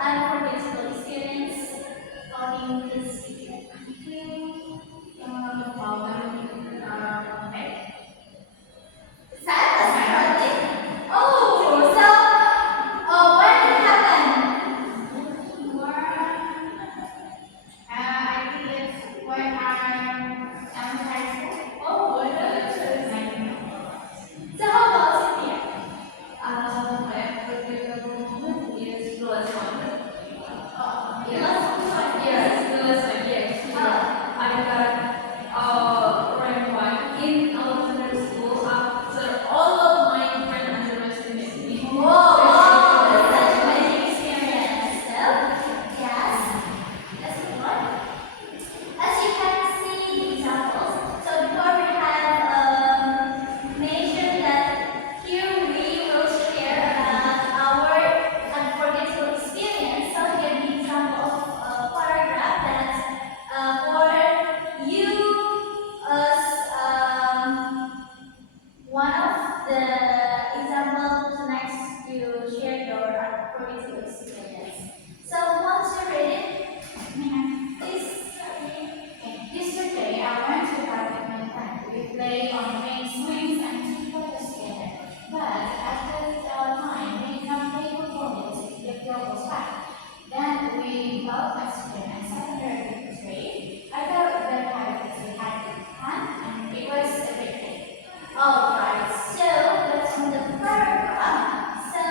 unforgettable experience talking this weekend. Yang membawakan Saturday. Oh, so when it happened? I think it's when I'm high school. Oh, that's nice. So how about Cynthia? I forgettable moment is the last one. Yes, the last one. Yes. I got rank one in elementary school after all of my friends underestimated me. Whoa, that's such a magic experience. So, yes, that's good. As you can see the examples, so before we have mentioned that here we will share about our unforgettable experience. So here the example of a paragraph that for you as one of the examples next to share your unforgettable experience. So once you read it, yesterday I went to park with my friend. We played on main swings and took photos together. But at that time, we did not play football yet. The field was packed. Then we got Mexican and sat under a big tree. I felt very happy because we had fun and it was a great day. Alright, so let's read the paragraph. So,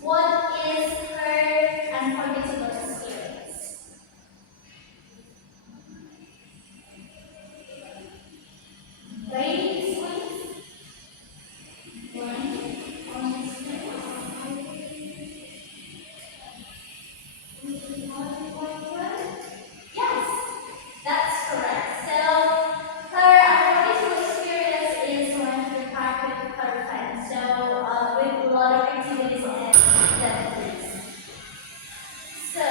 what is her unforgettable experience? Ladies, please. Yes, that's correct. So her unforgettable experience is when she parked with her friends. So with a lot of activities and activities. So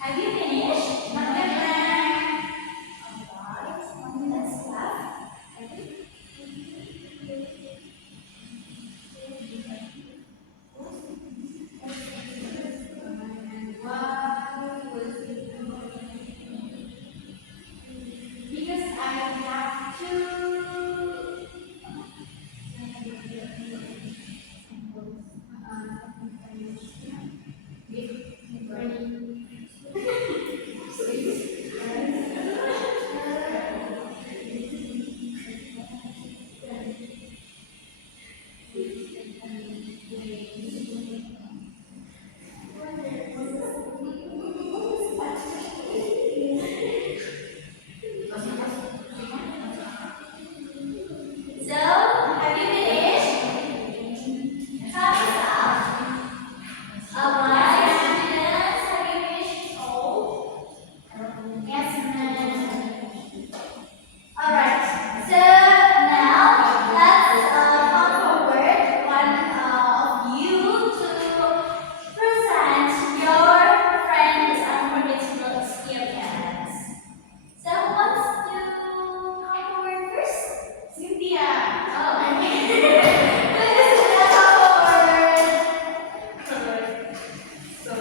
Have you finished? Not yet. Alright, 1 minute left. Because I have to. So, have you finished? Thumbs up. Alright, students, have you finished all? Yes, ma'am. Alright, so now let's come forward, one of you to present your friends' unforgettable experience. So who wants to come forward first? Cynthia. Oh, okay. Please come forward. So,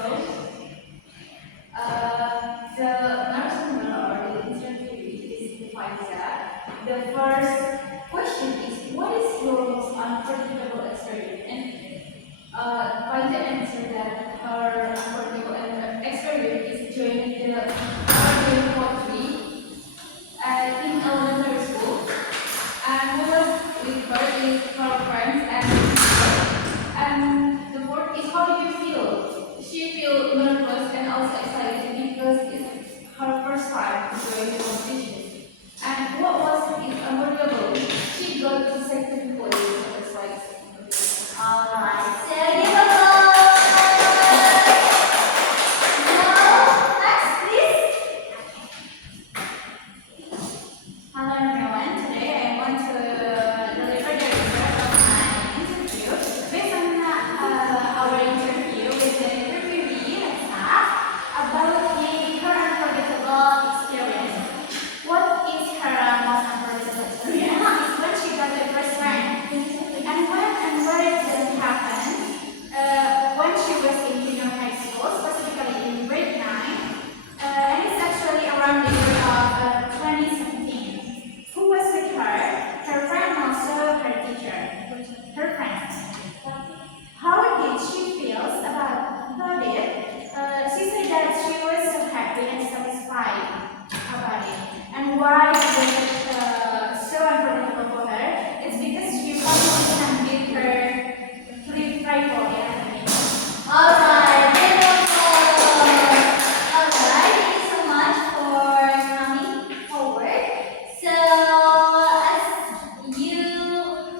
the nurse or the interview is defines that the first question is what is your most unforgettable experience? And Faizah answered that her unforgettable experience is joining the pottery in elementary school. And we was with her friends and the word is how do you feel? She feel nervous and also excited because it's her first time to join the competition. And what was it unbelievable? She got to second place in the slides. Alright, so give a applause. Now, next please. Hello everyone, today I want to deliver the result of my interview. Based on our interview with the interviewee, Lisa, about her unforgettable experience. What is her most unforgettable experience? Is when she got the first rank. And where it didn't happen, when she was in junior high school, specifically in grade 9, and it's actually around the year of 2017. Who was with her? Her friend, also her teacher, her friend. How did she feel about it? She said that she was so happy and satisfied about it. And why was it so unforgettable for her? It's because she finally can beat her flip rival in academics. Alright, give a applause. Alright, thank you so much for coming forward. So, as you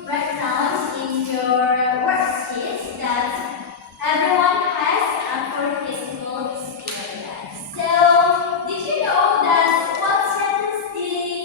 write down in your worksheets that everyone has unforgettable experience. So, did you know that what sentence did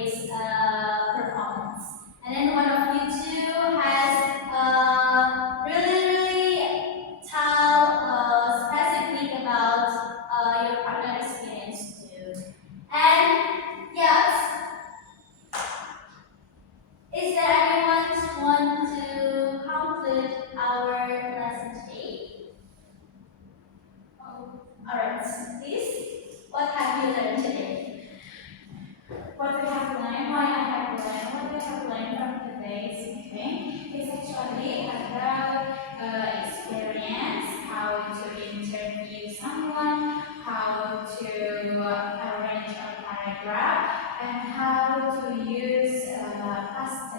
great performance. And then one of you two has really tell specifically about your partner experience too. And yes, is there anyone who want to conclude our lesson today? Oh, alright, please. What have you learned today? What we have learned, why I have learned, what we have learned from today's meeting is actually about experience, how to interview someone, how to arrange a paragraph, and how to use past